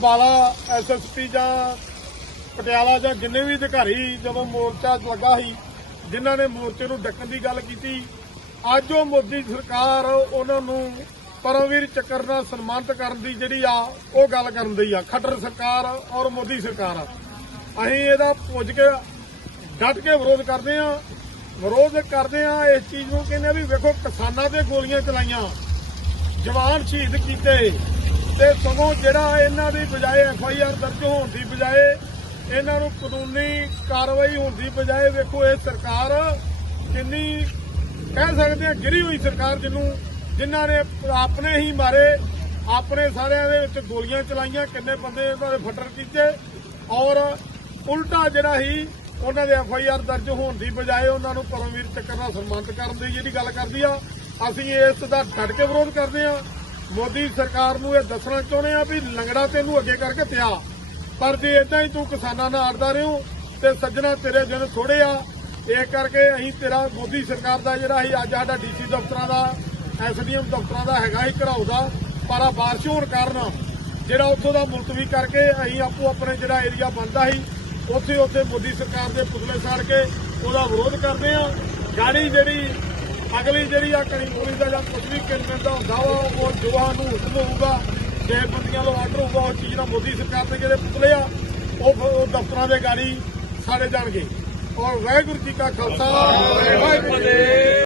ਬਾਲਾ SSP ਜਾਂ ਪਟਿਆਲਾ ਜਾਂ ਜਿੰਨੇ ਵੀ ਅਧਿਕਾਰੀ ਜਦੋਂ ਮੋਰਚਾ ਲੱਗਾ ਸੀ, ਜਿਨ੍ਹਾਂ ਨੇ ਮੋਰਚੇ ਨੂੰ ਡੱਕਣ ਦੀ ਗੱਲ ਕੀਤੀ, ਅੱਜ ਉਹ ਮੋਦੀ ਸਰਕਾਰ ਉਹਨਾਂ ਨੂੰ ਪਰਮਵੀਰ ਚੱਕਰ ਨਾਲ ਸਨਮਾਨਿਤ ਕਰਨ ਦੀ ਜਿਹੜੀ ਆ, ਉਹ ਗੱਲ ਕਰਨ ਦੀ ਆ, ਖੱਟਰ ਸਰਕਾਰ ਔਰ ਮੋਦੀ ਸਰਕਾਰ ਅਸੀਂ ਇਹਦਾ ਪੁੱਜ ਕੇ, ਡਟ ਕੇ ਵਿਰੋਧ ਕਰਦੇ ਆ ਵਿਰੋਧ ਕਰਦੇ ਆ ਇਸ ਚੀਜ਼ ਨੂੰ ਕਹਿੰਦੇ ਵੀ ਵੇਖੋ ਕਿਸਾਨਾਂ ਤੇ ਗੋਲੀਆਂ ਚਲਾਈਆਂ। ਜਵਾਨ ਸ਼ਹੀਦ ਕੀਤੇ। ਤੇ ਸਗੋਂ ਜਿਹੜਾ ਇਹਨਾਂ ਦੀ ਬਜਾਏ ਐਫ ਆਈ ਆਰ ਦਰਜ ਹੋਣ ਦੀ ਬਜਾਏ ਇਹਨਾਂ ਨੂੰ ਕਾਨੂੰਨੀ ਕਾਰਵਾਈ ਹੋਣ ਦੀ ਬਜਾਏ ਵੇਖੋ ਇਹ ਸਰਕਾਰ ਕਿੰਨੀ ਕਹਿ ਸਕਦੇ ਆ ਗਿਰੀ ਹੋਈ ਸਰਕਾਰ ਜਿਹਨੂੰ, ਜਿਨ੍ਹਾਂ ਨੇ ਆਪਣੇ ਹੀ ਮਾਰੇ, ਆਪਣੇ ਸਾਰਿਆਂ ਦੇ ਵਿੱਚ ਗੋਲੀਆਂ ਚਲਾਈਆਂ, ਕਿੰਨੇ ਬੰਦੇ ਉਹਨਾਂ ਦੇ ਫੱਟਰ ਕੀਤੇ ਔਰ ਉਲਟਾ ਜਿਹੜਾ ਹੀ ਉਹਨਾਂ ਦੇ ਐਫ ਆਈ ਆਰ ਦਰਜ ਹੋਣ ਦੀ ਬਜਾਏ ਉਹਨਾਂ ਨੂੰ ਪਰਮਵੀਰ ਚੱਕਰ ਨਾਲ ਸਨਮਾਨਿਤ ਕਰਨ ਦੀ ਜਿਹੜੀ ਗੱਲ ਕਰਦੀ ਆ, ਅਸੀਂ ਇਸ ਦਾ ਡਟ ਕੇ ਵਿਰੋਧ ਕਰਦੇ ਆ। ਮੋਦੀ ਸਰਕਾਰ ਨੂੰ ਇਹ ਦੱਸਣਾ ਚਾਹੁੰਦੇ ਆ ਵੀ ਲੰਗੜਾ ਤੈਨੂੰ ਅੱਗੇ ਕਰਕੇ ਪਿਆ। ਪਰ ਜੇ ਇਦਾਂ ਹੀ ਤੂੰ ਕਿਸਾਨਾਂ ਨਾਲ ਅੜਦਾ ਰਹੋ ਤੇ ਸੱਜਣਾ ਤੇਰੇ ਦਿਨ ਥੋੜੇ ਆ, ਇਹ ਕਰਕੇ ਅਸੀਂ ਤੇਰਾ ਮੋਦੀ ਸਰਕਾਰ ਦਾ ਜਿਹੜਾ ਸੀ, ਅੱਜ ਸਾਡਾ ਡੀਸੀ ਦਫ਼ਤਰਾਂ ਦਾ, ਐਸਡੀਐਮ ਦਫ਼ਤਰਾਂ ਦਾ ਹੈਗਾ ਹੀ ਘਰਾਓ ਦਾ, ਪਰ ਆ ਬਾਰਿਸ਼ ਹੋਣ ਕਾਰਨ ਜਿਹੜਾ ਉੱਥੋਂ ਦਾ ਮੁਲਤਵੀ ਕਰਕੇ ਅਸੀਂ ਆਪੋ ਆਪਣੇ ਜਿਹੜਾ ਏਰੀਆ ਬਣਦਾ ਸੀ, ਉੱਥੇ ਉੱਥੇ ਮੋਦੀ ਸਰਕਾਰ ਦੇ ਪੁਤਲੇ ਸਾੜ ਕੇ ਉਹਦਾ ਵਿਰੋਧ ਕਰਦੇ ਆ। ਗਾੜੀ ਜਿਹੜੀ ਅਗਲੀ ਜਿਹੜੀ ਆ ਕਣੀ ਪੁਲਿਸ ਦਾ ਜਾਂ ਕੁਝ ਵੀ ਕੇਂਦਰ ਦਾ ਹੁੰਦਾ ਵਾ, ਉਹ ਜਵਾਨ ਨੂੰ ਹੁਕਮ ਹੋਊਗਾ ਜੇ ਬੰਦੀਆਂ ਦਾ ਆਰਡਰ ਹੋਊਗਾ, ਉਹ ਚੀਜ਼ ਦਾ ਮੋਦੀ ਸਰਕਾਰ ਦੇ ਜਿਹੜੇ ਪੁਤਲੇ ਆ, ਉਹ ਦਫ਼ਤਰਾਂ ਦੇ ਗਾੜੀ ਸਾੜੇ ਜਾਣਗੇ। ਔਰ ਵਾਹਿਗੁਰੂ ਜੀ ਕਾ ਖਾਲਸਾ, ਵਾਹਿਗੁਰੂ ਜੀ